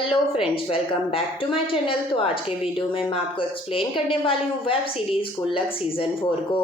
Hello friends, welcome back to my channel. तो आज के वीडियो में मैं आपको एक्सप्लेन करने वाली हूँ वेब सीरीज़ गुल्लक सीज़न 4 को।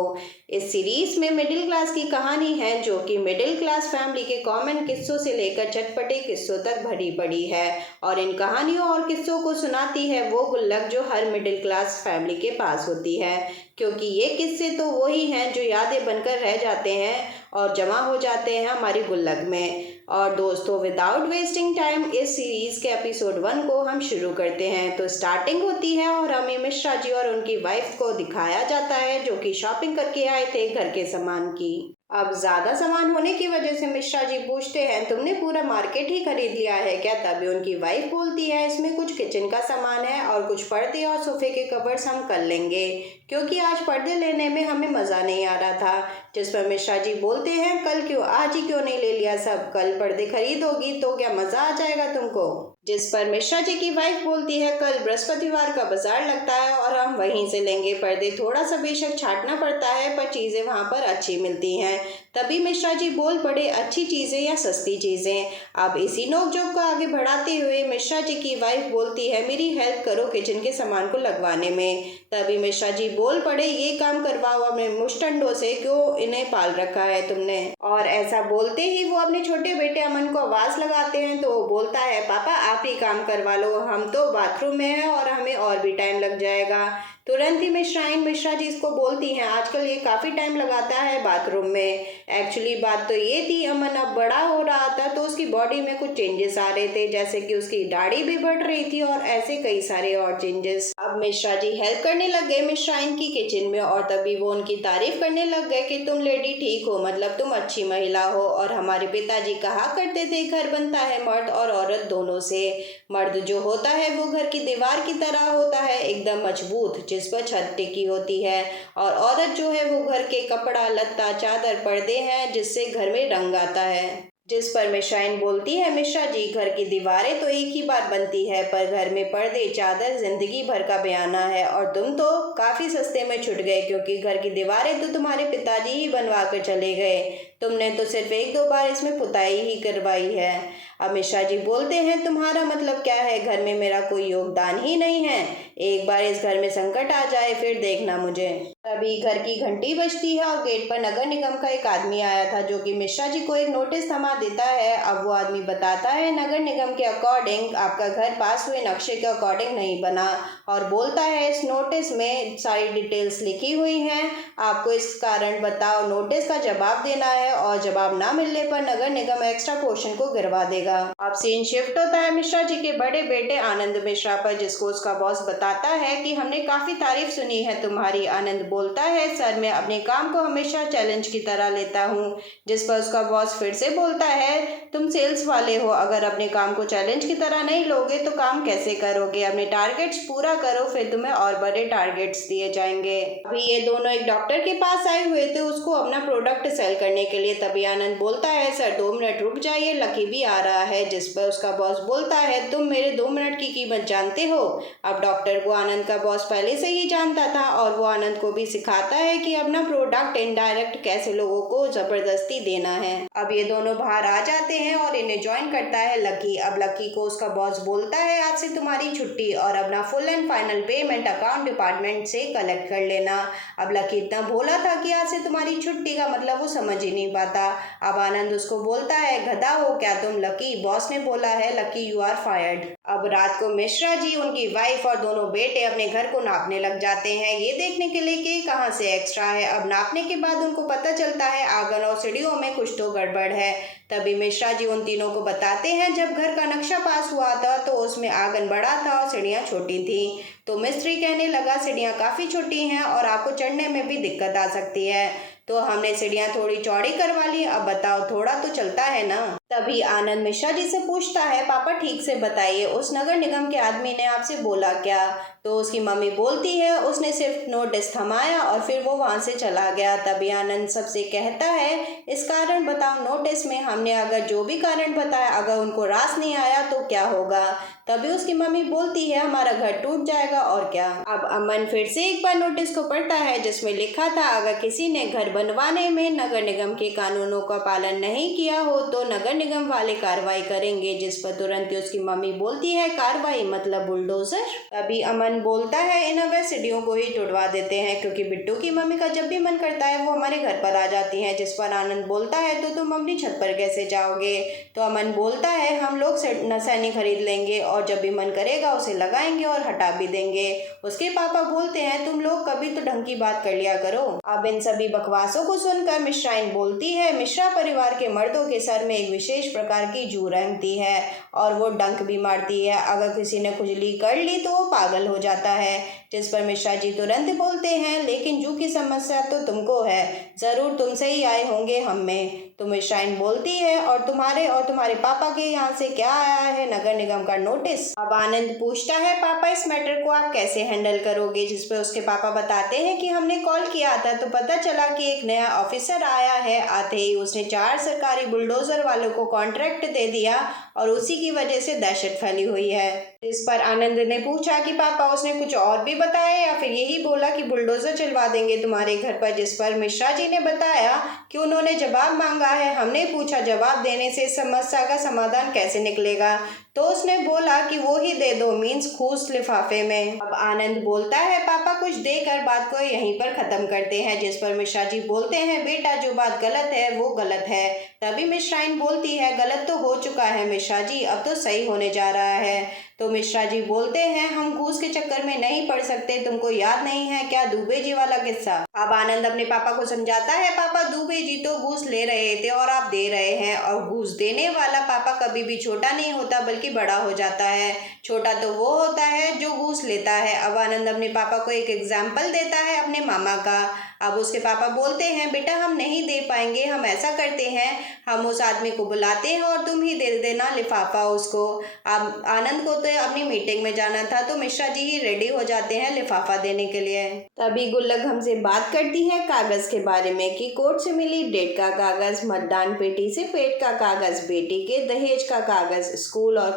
इस सीरीज़ में मिडिल क्लास की कहानी है जो कि मिडिल क्लास फैमिली के कॉमन किस्सों से लेकर चटपटे किस्सों तक भरी पड़ी है और इन कहानियों और किस्सों को सुनाती है वो गुल्लक जो हर मिडिल क्लास फैमिली के पास होती है, क्योंकि ये किस्से तो वही हैं जो यादें बनकर रह जाते हैं और जमा हो जाते हैं हमारी गुल्लक में। और दोस्तों, विदाउट वेस्टिंग टाइम इस सीरीज़ के एपिसोड 1 को हम शुरू करते हैं। तो स्टार्टिंग होती है और हमें मिश्रा जी और उनकी वाइफ को दिखाया जाता है जो कि शॉपिंग करके आए थे घर के सामान की। अब ज़्यादा सामान होने की वजह से मिश्रा जी पूछते हैं, तुमने पूरा मार्केट ही खरीद लिया है क्या? तभी उनकी वाइफ बोलती है, इसमें कुछ किचन का सामान है और कुछ पर्दे और सोफे के कवर्स हम कर लेंगे, क्योंकि आज पर्दे लेने में हमें मज़ा नहीं आ रहा था। जिस पर मिश्रा जी बोलते हैं, कल क्यों, आज ही क्यों नहीं ले लिया सब? कल पर्दे खरीदोगी तो क्या मज़ा आ जाएगा तुमको? जिस पर मिश्रा जी की वाइफ बोलती है, कल बृहस्पतिवार का बाजार लगता है और हम वहीं से लेंगे पर्दे। थोड़ा सा बेशक छाटना पड़ता है पर चीज़ें वहाँ पर अच्छी मिलती हैं। तभी मिश्रा जी बोल पड़े, अच्छी चीज़ें या सस्ती चीज़ें? अब इसी नोकझोंक को आगे बढ़ाते हुए मिश्रा जी की वाइफ बोलती है, मेरी हेल्प करो किचन के सामान को लगवाने में। तभी मिश्रा जी बोल पड़े, ये काम करवाओ अपने मुश्तंडों से, क्यों इन्हें पाल रखा है तुमने? और ऐसा बोलते ही वो अपने छोटे बेटे अमन को आवाज़ लगाते हैं तो वो बोलता है, पापा आप ही काम करवा लो, हम तो बाथरूम में हैं और हमें और भी टाइम लग जाएगा। तुरंत ही मिश्रा जी इसको बोलती हैं, आजकल ये काफ़ी टाइम लगाता है बाथरूम में। एक्चुअली बात तो ये थी, अमन अब बड़ा हो रहा था तो उसकी बॉडी में कुछ चेंजेस आ रहे थे, जैसे कि उसकी दाढ़ी भी बढ़ रही थी और ऐसे कई सारे और चेंजेस। अब मिश्रा जी हेल्प करने लग गए मिश्राइन की किचन में और तभी वो उनकी तारीफ करने लग गए कि तुम लेडी ठीक हो, मतलब तुम अच्छी महिला हो। और हमारे पिताजी कहा करते थे, घर बनता है मर्द और औरत दोनों से। मर्द जो होता है वो घर की दीवार की तरह होता है, एकदम मजबूत, जिस पर छत टिकी होती है। और औरत जो है वो घर के कपड़ा लत्ता चादर पर्दे हैं जिससे घर में रंग आता है। जिस पर मिश्राइन बोलती है, मिश्रा जी घर की दीवारें तो एक ही बार बनती है पर घर में पर्दे चादर जिंदगी भर का बयाना है और तुम तो काफ़ी सस्ते में छुट गए, क्योंकि घर की दीवारें तो तुम्हारे पिताजी ही बनवा कर चले गए, तुमने तो सिर्फ 1-2 बार इसमें पुताई ही करवाई है। अब मिश्रा जी बोलते हैं, तुम्हारा मतलब क्या है, घर में मेरा कोई योगदान ही नहीं है? एक बार इस घर में संकट आ जाए फिर देखना मुझे। तभी घर की घंटी बजती है और गेट पर नगर निगम का एक आदमी आया था जो कि मिश्रा जी को एक नोटिस थमा देता है। अब वो आदमी बताता है, नगर निगम के अकॉर्डिंग आपका घर पास हुए नक्शे के अकॉर्डिंग नहीं बना, और बोलता है इस नोटिस में सारी डिटेल्स लिखी हुई हैं, आपको इस कारण बताओ नोटिस का जवाब देना है और जवाब ना मिलने पर नगर निगम एक्स्ट्रा पोर्शन को गिरवा देगा। अब सीन शिफ्ट होता है मिश्रा जी के बड़े बेटे आनंद मिश्रा पर, जिसको उसका बॉस बताता है कि हमने काफी तारीफ सुनी है तुम्हारी। आनंद बोलता है, सर मैं अपने काम को हमेशा चैलेंज की तरह लेता हूँ। जिस पर उसका बॉस फिर से बोलता है, तुम सेल्स वाले हो, अगर अपने काम को चैलेंज की तरह नहीं लोगे तो काम कैसे करोगे? अपने टारगेट्स पूरा करो, फिर तुम्हें और बड़े टारगेट्स दिए जाएंगे। अभी ये दोनों एक डॉक्टर के पास आए हुए थे उसको अपना प्रोडक्ट सेल करने के लिए। तभी आनंद बोलता है, सर 2 मिनट रुक जाइए, लकी भी आ रहा है। जिस पर उसका बॉस बोलता है, तुम मेरे 2 मिनट की कीमत जानते हो? अब डॉक्टर को आनंद का बॉस पहले से ही जानता था और वो आनंद को भी सिखाता है कि अपना प्रोडक्ट इनडायरेक्ट कैसे लोगों को जबरदस्ती देना है। अब ये दोनों बाहर आ जाते हैं और इन्हें ज्वाइन करता है लकी। अब लकी को उसका बॉस बोलता है, आज से तुम्हारी छुट्टी और अपना full and final payment account department से कलेक्ट कर लेना। अब लकी इतना भोला था कि आज से तुम्हारी छुट्टी का मतलब वो समझ ही नहीं पाता। अब आनंद उसको बोलता है, गधा हो क्या तुम लकी, बॉस ने बोला है लकी यू आर फायर्ड। अब रात को मिश्रा जी, उनकी वाइफ और दोनों बेटे अपने घर को नापने लग जाते हैं, ये देखने के लिए कि कहाँ से एक्स्ट्रा है। अब नापने के बाद उनको पता चलता है आंगन और सीढ़ियों में कुछ तो गड़बड़ है। तभी मिश्रा जी उन तीनों को बताते हैं, जब घर का नक्शा पास हुआ था तो उसमें आंगन बड़ा था और सीढ़ियाँ छोटी थी। तो मिस्त्री कहने लगा, सीढ़ियाँ काफ़ी छोटी हैं और आपको चढ़ने में भी दिक्कत आ सकती है, तो हमने सीढ़ियाँ थोड़ी चौड़ी करवा ली, अब बताओ थोड़ा तो चलता है ना? तभी आनंद मिश्रा जी से पूछता है, पापा ठीक से बताइए, उस नगर निगम के आदमी ने आपसे बोला क्या? तो उसकी मम्मी बोलती है, उसने सिर्फ नोटिस थमाया और फिर वो वहाँ से चला गया। तभी आनंद सबसे कहता है, इस कारण बताओ नोटिस में हमने अगर जो भी कारण बताया अगर उनको रास नहीं आया तो क्या होगा? तभी उसकी मम्मी बोलती है, हमारा घर टूट जाएगा और क्या। अब अमन फिर से एक बार नोटिस को पढ़ता है जिसमें लिखा था, अगर किसी ने घर बनवाने में नगर निगम के कानूनों का पालन नहीं किया हो तो नगर निगम वाले कार्रवाई करेंगे, जिस पर तुरंत ही उसकी मम्मी बोलती है कार्रवाई मतलब बुलडोजर। तभी अमन बोलता है इन अवैध सीढ़ियों को ही तुड़वा देते हैं, क्योंकि बिट्टू की मम्मी का जब भी मन करता है वो हमारे घर पर आ जाती है। जिस पर आनंद बोलता है तो तुम अपनी छत पर कैसे जाओगे? तो अमन बोलता है हम लोग नसैनी खरीद लेंगे और जब भी मन करेगा उसे लगाएंगे और हटा भी देंगे। उसके पापा बोलते हैं तुम लोग कभी तो ढंग की बात कर लिया करो। अब इन सभी बकवासों को सुनकर मिश्राइन बोलती है मिश्रा परिवार के मर्दों के सर में एक विशेष प्रकार की जू रहती है और वो डंक भी मारती है। अगर किसी ने खुजली कर ली तो वो पागल हो जाता है। जिस पर मिश्रा जी तुरंत बोलते हैं लेकिन जू की समस्या तो तुमको है, जरूर तुमसे ही आए होंगे हम में। तो मिश्राइन बोलती है और तुम्हारे पापा के यहाँ से क्या आया है? नगर निगम का नोटिस। अब आनंद पूछता है पापा इस मैटर को आप कैसे हैंडल करोगे? जिस पर उसके पापा बताते हैं कि हमने कॉल किया था तो पता चला कि एक नया ऑफिसर आया है। आते ही उसने 4 सरकारी बुलडोजर वालों को कॉन्ट्रैक्ट दे दिया और उसी की वजह से दहशत फैली हुई है। इस पर आनंद ने पूछा कि पापा उसने कुछ और भी बताया या फिर यही बोला कि बुलडोजर चलवा देंगे तुम्हारे घर पर? जिस पर मिश्रा जी ने बताया कि उन्होंने जवाब मांगा है। हमने पूछा जवाब देने से समस्या का समाधान कैसे निकलेगा? तो उसने बोला कि वो ही दे दो, मीन्स घूस लिफाफे में। अब आनंद बोलता है पापा कुछ देकर बात को यहीं पर खत्म करते हैं। जिस पर मिश्रा जी बोलते हैं बेटा जो बात गलत है वो गलत है। तभी मिश्राइन बोलती है गलत तो हो चुका है मिश्रा जी, अब तो सही होने जा रहा है। तो मिश्रा जी बोलते हैं हम घूस के चक्कर में नहीं पड़ सकते, तुमको याद नहीं है क्या दुबे जी वाला किस्सा? अब आनंद अपने पापा को समझाता है पापा दुबे जी तो घूस ले रहे थे और आप दे रहे हैं, और घूस देने वाला पापा कभी भी छोटा नहीं होता बल्कि बड़ा हो जाता है। छोटा तो वो होता है जो घूस लेता है। अब आनंद अपने पापा को एक एग्जाम्पल देता है अपने मामा का। अब उसके पापा बोलते हैं बेटा हम नहीं दे पाएंगे, हम ऐसा करते हैं हम उस आदमी को बुलाते हैं और तुम ही दे देना लिफाफा उसको। अब आनंद को तो अपनी मीटिंग में जाना था तो मिश्रा जी ही रेडी हो जाते हैं लिफाफा देने के लिए। तभी गुल्लक हमसे बात करती है कागज के बारे में कि कोर्ट से मिली डेट का कागज, मतदान पेटी से पेट का कागज, बेटी के दहेज का कागज, स्कूल और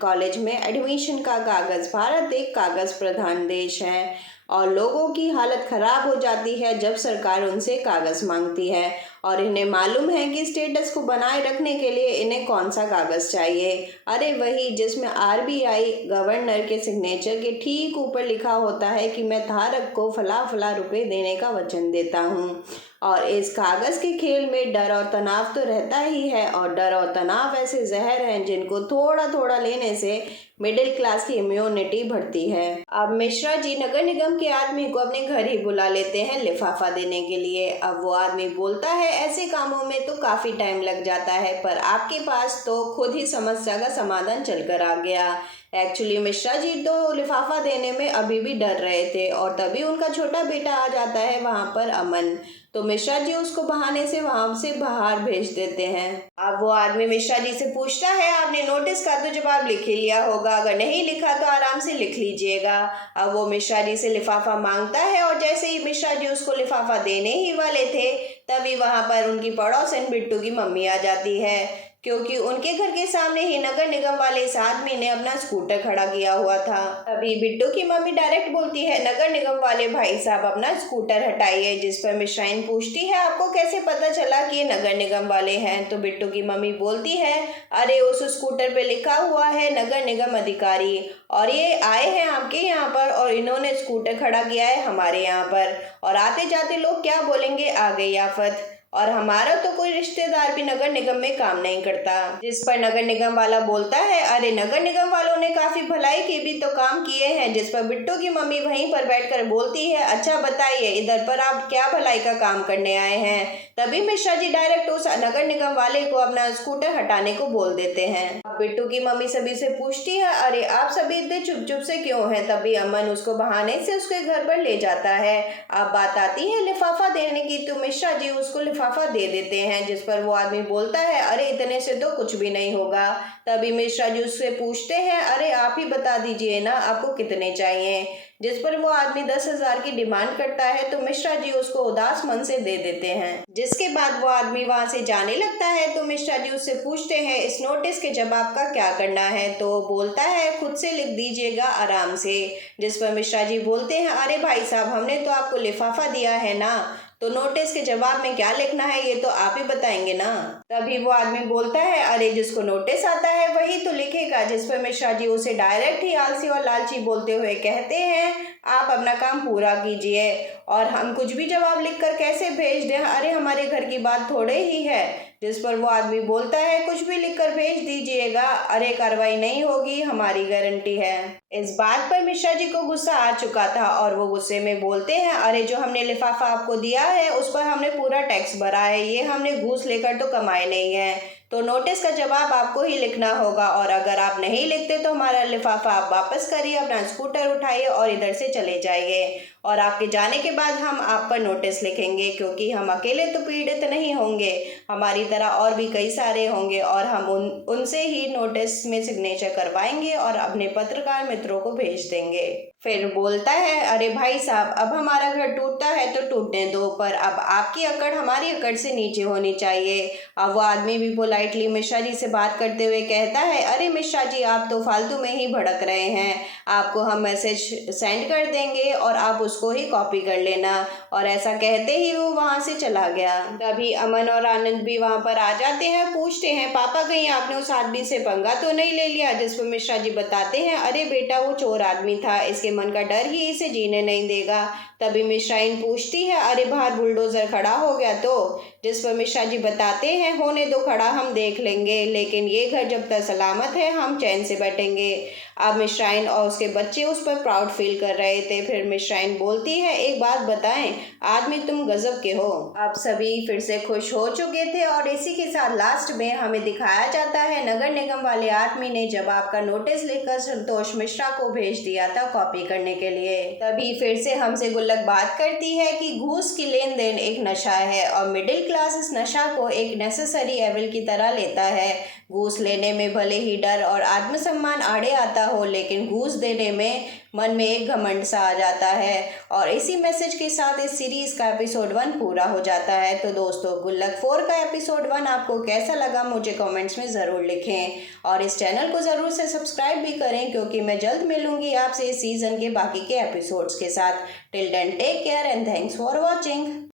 कॉलेज में एडमिशन का कागज। भारत एक कागज प्रधान देश है और लोगों की हालत खराब हो जाती है जब सरकार उनसे कागज मांगती है और इन्हें मालूम है कि स्टेटस को बनाए रखने के लिए इन्हें कौन सा कागज चाहिए। अरे वही जिसमें आरबीआई गवर्नर के सिग्नेचर के ठीक ऊपर लिखा होता है कि मैं धारक को फला फला रुपए देने का वचन देता हूँ। और इस कागज के खेल में डर और तनाव तो रहता ही है, और डर और तनाव ऐसे जहर हैं जिनको थोड़ा थोड़ा लेने से मिडिल क्लास की इम्यूनिटी बढ़ती है। अब मिश्रा जी नगर निगम के आदमी को अपने घर ही बुला लेते हैं लिफाफा देने के लिए। अब वो आदमी बोलता है ऐसे कामों में तो काफी टाइम लग जाता है, पर आपके पास तो खुद ही समस्या का समाधान चलकर आ गया। एक्चुअली मिश्रा जी तो लिफाफा देने में अभी भी डर रहे थे और तभी उनका छोटा बेटा आ जाता है वहां पर अमन। तो मिश्रा जी उसको बहाने से वहां से बाहर भेज देते हैं। अब वो आदमी मिश्रा जी से पूछता है आपने नोटिस का तो जवाब लिख ही लिया होगा, अगर नहीं लिखा तो आराम से लिख लीजिएगा। अब वो मिश्रा जी से लिफाफा मांगता है और जैसे ही मिश्रा जी उसको लिफाफा देने ही वाले थे तभी वहां पर उनकी पड़ोसन बिट्टू की मम्मी आ जाती है, क्योंकि उनके घर के सामने ही नगर निगम वाले इस आदमी ने अपना स्कूटर खड़ा किया हुआ था। अभी बिट्टू की मम्मी डायरेक्ट बोलती है नगर निगम वाले भाई साहब अपना स्कूटर हटाइए। जिस पर मिश्राइन पूछती है आपको कैसे पता चला कि ये नगर निगम वाले हैं? तो बिट्टू की मम्मी बोलती है अरे उस स्कूटर पे लिखा हुआ है नगर निगम अधिकारी और ये आए हैं आपके यहाँ पर और इन्होंने स्कूटर खड़ा किया है हमारे यहाँ पर, और आते जाते लोग क्या बोलेंगे आ गई आफत, और हमारा तो कोई रिश्तेदार भी नगर निगम में काम नहीं करता। जिस पर नगर निगम वाला बोलता है अरे नगर निगम वालों ने काफी भलाई के भी तो काम किए हैं। जिस पर बिट्टू की मम्मी वहीं पर बैठकर बोलती है अच्छा बताइए इधर पर आप क्या भलाई का काम करने आए हैं? तभी मिश्रा जी डायरेक्ट उस नगर निगम वाले को अपना स्कूटर हटाने को बोल देते हैं। अब बिट्टू की मम्मी सभी से पूछती है अरे आप सभी इतने चुप चुप से क्यों हैं? तभी अमन उसको बहाने से उसके घर पर ले जाता है। अब बात आती है लिफाफा देने की, तो मिश्रा जी उसको लिफाफा दे देते हैं। जिस पर वो आदमी बोलता है अरे इतने से तो कुछ भी नहीं होगा। तभी मिश्रा जी उससे पूछते हैं अरे आप ही बता दीजिए ना आपको कितने चाहिए? जिस पर वो आदमी 10,000 की डिमांड करता है तो मिश्रा जी उसको उदास मन से दे देते हैं। जिसके बाद वो आदमी वहां से जाने लगता है तो मिश्रा जी उससे पूछते हैं इस नोटिस के जवाब का क्या करना है? तो बोलता है खुद से लिख दीजिएगा आराम से। जिस पर मिश्रा जी बोलते हैं अरे भाई साहब हमने तो आपको लिफाफा दिया है ना। तो नोटिस के जवाब में क्या लिखना है ये तो आप ही बताएंगे ना। तभी वो आदमी बोलता है, अरे जिसको नोटिस आता है वही तो लिखेगा। जिस पर मिश्रा जी उसे डायरेक्ट ही आलसी और लालची बोलते हुए कहते हैं, आप अपना काम पूरा कीजिए और हम कुछ भी जवाब लिखकर कैसे भेज दें, अरे हमारे घर की बात थोड़े ही है। जिस पर वो आदमी बोलता है, कुछ भी लिखकर भेज दीजिएगा, अरे कार्रवाई नहीं होगी, हमारी गारंटी है। इस बात पर मिश्रा जी को गुस्सा आ चुका था और वो गुस्से में बोलते हैं, अरे जो हमने लिफाफा आपको दिया है उस पर हमने पूरा टैक्स भरा है, ये हमने घूस लेकर तो कमाए नहीं है। तो नोटिस का जवाब आपको ही लिखना होगा और अगर आप नहीं लिखते तो हमारा लिफाफा आप वापस करिए, अपना स्कूटर उठाइए और इधर से चले जाइए और आपके जाने के बाद हम आप पर नोटिस लिखेंगे, क्योंकि हम अकेले तो पीड़ित नहीं होंगे, हमारी तरह और भी कई सारे होंगे और हम उनसे ही नोटिस में सिग्नेचर करवाएंगे और अपने पत्रकार मित्रों को भेज देंगे। फिर बोलता है, अरे भाई साहब, अब हमारा घर टूटता है तो टूटने दो, पर अब आपकी अकड़ हमारी अकड़ से नीचे होनी चाहिए। अब वो आदमी भी पोलाइटली मिश्रा जी से बात करते हुए कहता है, अरे मिश्रा जी, आप तो फालतू में ही भड़क रहे हैं, आपको हम मैसेज सेंड कर देंगे और आप उसको ही कॉपी कर लेना। और ऐसा कहते ही वो वहाँ से चला गया। तभी अमन और आनंद भी वहाँ पर आ जाते हैं, पूछते हैं, पापा कहीं आपने उस आदमी से पंगा तो नहीं ले लिया? जिस पर मिश्रा जी बताते हैं, अरे बेटा वो चोर आदमी था, इसके मन का डर ही इसे जीने नहीं देगा। तभी मिश्राइन पूछती है, अरे बाहर बुलडोजर खड़ा हो गया तो? जिस पर मिश्रा जी बताते हैं, होने दो खड़ा, हम देख लेंगे, लेकिन ये घर जब तक सलामत है हम चैन से बैठेंगे। अब मिश्राइन और उसके बच्चे उस पर प्राउड फील कर रहे थे। फिर मिश्राइन बोलती है, एक बात बताएं आदमी, तुम गजब के हो। अब सभी फिर से खुश हो चुके थे और इसी के साथ लास्ट में हमें दिखाया जाता है, नगर निगम वाले आदमी ने जब आपका नोटिस लिखकर संतोष मिश्रा को भेज दिया था कॉपी करने के लिए। तभी फिर से हमसे गुल्लक बात करती है कि घूस की लेन देन एक नशा है और मिडिल क्लास इस नशा को एक नेसेसरी एविल की तरह लेता है। घूस लेने में भले ही डर और आत्मसम्मान आड़े आता हो, लेकिन घूस देने में मन में एक घमंड सा आ जाता है। और इसी मैसेज के साथ इस सीरीज का एपिसोड 1 पूरा हो जाता है। तो दोस्तों, गुल्लक 4 का एपिसोड 1 आपको कैसा लगा मुझे कमेंट्स में ज़रूर लिखें और इस चैनल को ज़रूर से सब्सक्राइब भी करें, क्योंकि मैं जल्द मिलूंगी आपसे इस सीज़न के बाकी के एपिसोड्स के साथ। Till then take care and thanks for watching.